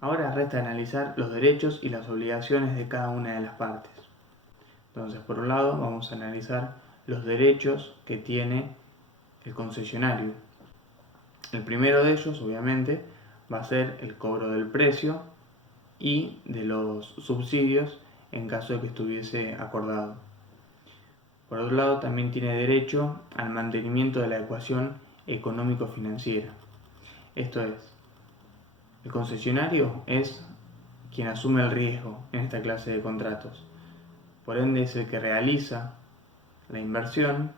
Ahora resta analizar los derechos y las obligaciones de cada una de las partes. Entonces, por un lado, vamos a analizar los derechos que tiene el concesionario. El primero de ellos, obviamente, va a ser el cobro del precio y de los subsidios en caso de que estuviese acordado. Por otro lado, también tiene derecho al mantenimiento de la ecuación económico-financiera. Esto es, el concesionario es quien asume el riesgo en esta clase de contratos. Por ende, es el que realiza la inversión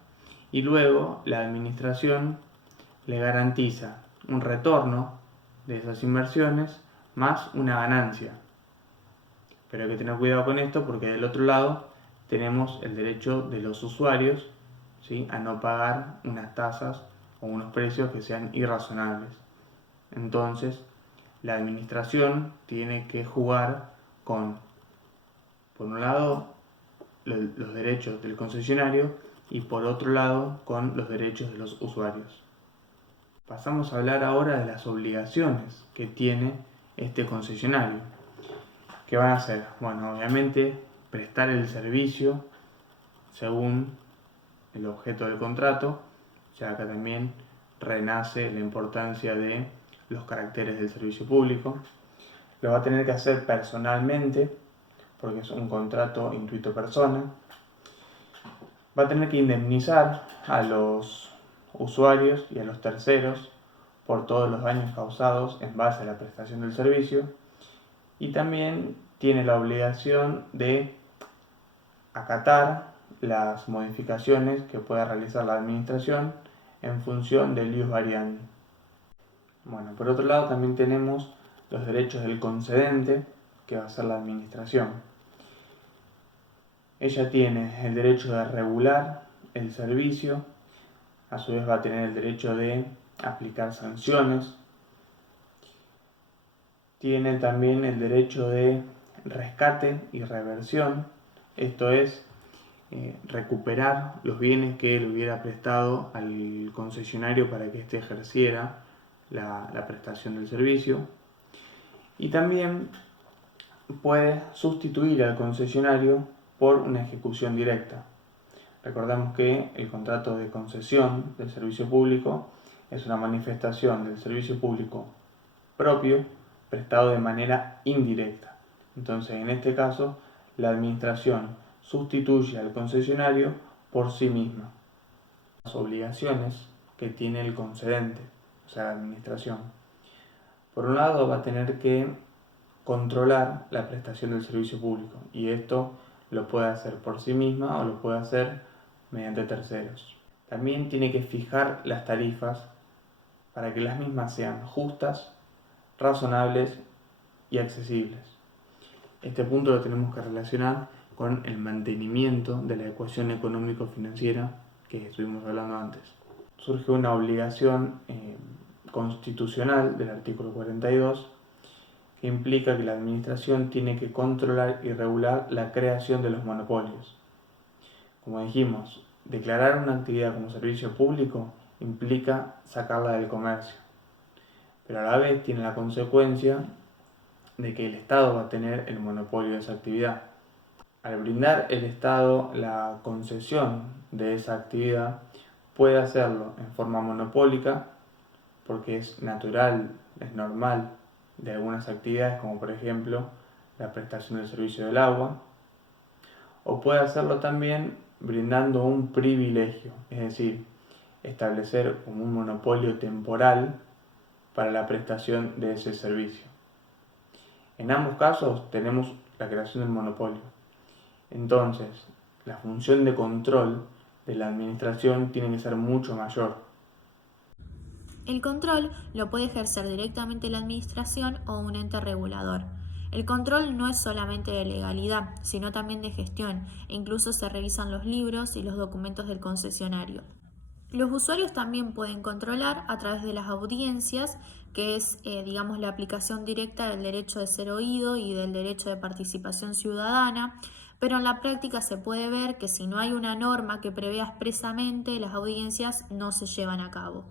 y luego la administración le garantiza un retorno de esas inversiones más una ganancia. Pero hay que tener cuidado con esto porque del otro lado tenemos el derecho de los usuarios, ¿sí?, a no pagar unas tasas o unos precios que sean irrazonables. Entonces, la administración tiene que jugar con, por un lado, los derechos del concesionario y por otro lado, con los derechos de los usuarios. Pasamos a hablar ahora de las obligaciones que tiene este concesionario. ¿Qué van a hacer? Bueno, obviamente prestar el servicio según el objeto del contrato. Ya acá también renace la importancia de los caracteres del servicio público. Lo va a tener que hacer personalmente porque es un contrato intuito persona. Va a tener que indemnizar a los usuarios y a los terceros por todos los daños causados en base a la prestación del servicio, y también tiene la obligación de acatar las modificaciones que pueda realizar la administración en función del ius variandi. Bueno, por otro lado también tenemos los derechos del concedente, que va a ser la administración. Ella tiene el derecho de regular el servicio, a su vez va a tener el derecho de aplicar sanciones, tiene también el derecho de rescate y reversión, esto es, recuperar los bienes que él hubiera prestado al concesionario para que éste ejerciera la prestación del servicio, y también puede sustituir al concesionario por una ejecución directa. Recordamos que el contrato de concesión del servicio público es una manifestación del servicio público propio prestado de manera indirecta. Entonces, en este caso, la administración sustituye al concesionario por sí misma. Las obligaciones que tiene el concedente, o sea, la administración. Por un lado, va a tener que controlar la prestación del servicio público, y esto lo puede hacer por sí misma o lo puede hacer mediante terceros. También tiene que fijar las tarifas para que las mismas sean justas, razonables y accesibles. Este punto lo tenemos que relacionar con el mantenimiento de la ecuación económico-financiera que estuvimos hablando antes. Surge una obligación constitucional del artículo 42 que implica que la administración tiene que controlar y regular la creación de los monopolios. Como dijimos, declarar una actividad como servicio público implica sacarla del comercio, pero a la vez tiene la consecuencia de que el Estado va a tener el monopolio de esa actividad. Al brindar el Estado la concesión de esa actividad, puede hacerlo en forma monopólica, porque es natural, es normal de algunas actividades, como por ejemplo la prestación del servicio del agua, o puede hacerlo también brindando un privilegio, es decir, establecer como un monopolio temporal para la prestación de ese servicio. En ambos casos tenemos la creación del monopolio. Entonces, la función de control de la administración tiene que ser mucho mayor. El control lo puede ejercer directamente la administración o un ente regulador. El control no es solamente de legalidad, sino también de gestión, e incluso se revisan los libros y los documentos del concesionario. Los usuarios también pueden controlar a través de las audiencias, que es, digamos, la aplicación directa del derecho de ser oído y del derecho de participación ciudadana, pero en la práctica se puede ver que si no hay una norma que prevea expresamente, las audiencias no se llevan a cabo.